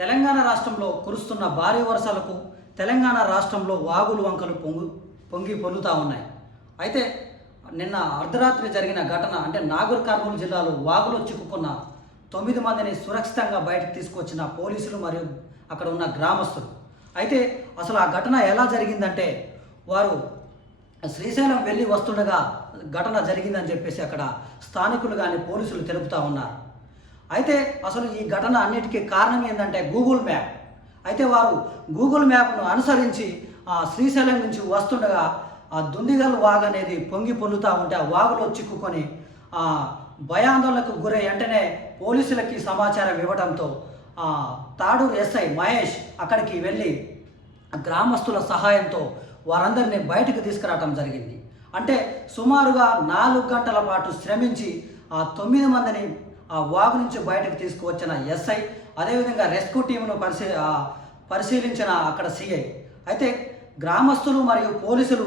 తెలంగాణ రాష్ట్రంలో కురుస్తున్న భారీ వర్షాలకు తెలంగాణ రాష్ట్రంలో వాగులు వంకలు పొంగు పొంగి పొందుతూ ఉన్నాయి. అయితే నిన్న అర్ధరాత్రి జరిగిన ఘటన అంటే నాగర్ కర్నూలు జిల్లాలో వాగులో చిక్కుకున్న తొమ్మిది మందిని సురక్షితంగా బయటకు తీసుకొచ్చిన పోలీసులు మరియు అక్కడ ఉన్న గ్రామస్తులు. అయితే అసలు ఆ ఘటన ఎలా జరిగిందంటే వారు శ్రీశైలం వెళ్ళి వస్తుండగా ఘటన జరిగిందని చెప్పేసి అక్కడ స్థానికులు కానీ పోలీసులు తెలుపుతా ఉన్నారు. అయితే అసలు ఈ ఘటన అన్నిటికీ కారణం ఏంటంటే గూగుల్ మ్యాప్. అయితే వారు గూగుల్ మ్యాప్ను అనుసరించి ఆ శ్రీశైలం నుంచి వస్తుండగా ఆ దుండిగల్ వాగ్ అనేది పొంగి పొందుతూ ఉంటే ఆ వాగులో చిక్కుకొని ఆ భయాందోళనకు గురై వెంటనే పోలీసులకి సమాచారం ఇవ్వడంతో ఆ తాడూరు ఎస్ఐ మహేష్ అక్కడికి వెళ్ళి గ్రామస్తుల సహాయంతో వారందరినీ బయటకు తీసుకురావడం జరిగింది. అంటే సుమారుగా నాలుగు గంటల పాటు శ్రమించి ఆ తొమ్మిది మందిని ఆ వాగు నుంచి బయటకు తీసుకువచ్చిన ఎస్ఐ అదేవిధంగా రెస్క్యూ టీమును పరిశీ పరిశీలించిన అక్కడ సిఐ. అయితే గ్రామస్తులు మరియు పోలీసులు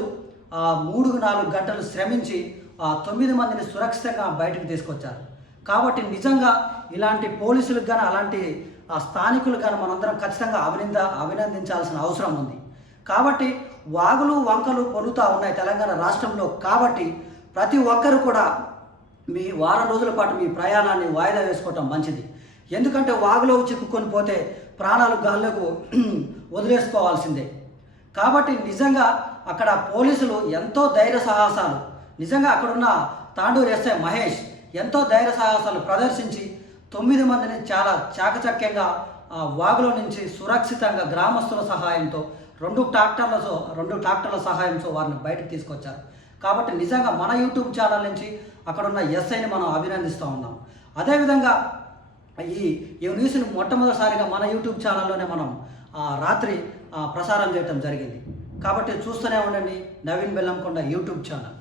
ఆ మూడు నాలుగు గంటలు శ్రమించి ఆ తొమ్మిది మందిని సురక్షితంగా బయటకు తీసుకొచ్చారు. కాబట్టి నిజంగా ఇలాంటి పోలీసులకు కానీ అలాంటి ఆ స్థానికులకు కానీ మనందరం ఖచ్చితంగా అభినంద అభినందించాల్సిన అవసరం ఉంది. కాబట్టి వాగులు వంకలు పొలుతూ ఉన్నాయి తెలంగాణ రాష్ట్రంలో. కాబట్టి ప్రతి ఒక్కరు కూడా మీ వారం రోజుల పాటు మీ ప్రయాణాన్ని వాయిదా వేసుకోవటం మంచిది. ఎందుకంటే వాగులో చిక్కుకొని పోతే ప్రాణాలు గాల్లోకి వదిలేసుకోవాల్సిందే. కాబట్టి నిజంగా అక్కడ పోలీసులు ఎంతో ధైర్య సాహసాలు. నిజంగా అక్కడున్న తాండూరు ఎస్ఐ మహేష్ ఎంతో ధైర్య సాహసాలు ప్రదర్శించి తొమ్మిది మందిని చాలా చాకచక్యంగా ఆ వాగులో నుంచి సురక్షితంగా గ్రామస్తుల సహాయంతో రెండు ట్రాక్టర్లతో రెండు ట్రాక్టర్ల సహాయంతో వారిని బయటకు తీసుకొచ్చారు. కాబట్టి నిజంగా మన యూట్యూబ్ ఛానల్ నుంచి అక్కడున్న ఎస్ఐని మనం అభినందిస్తూ ఉన్నాం. అదేవిధంగా ఈ ఈ న్యూస్ని మొట్టమొదటిసారిగా మన యూట్యూబ్ ఛానల్లోనే మనం రాత్రి ప్రసారం చేయటం జరిగింది. కాబట్టి చూస్తూనే ఉండండి నవీన్ బెల్లంకొండ యూట్యూబ్ ఛానల్.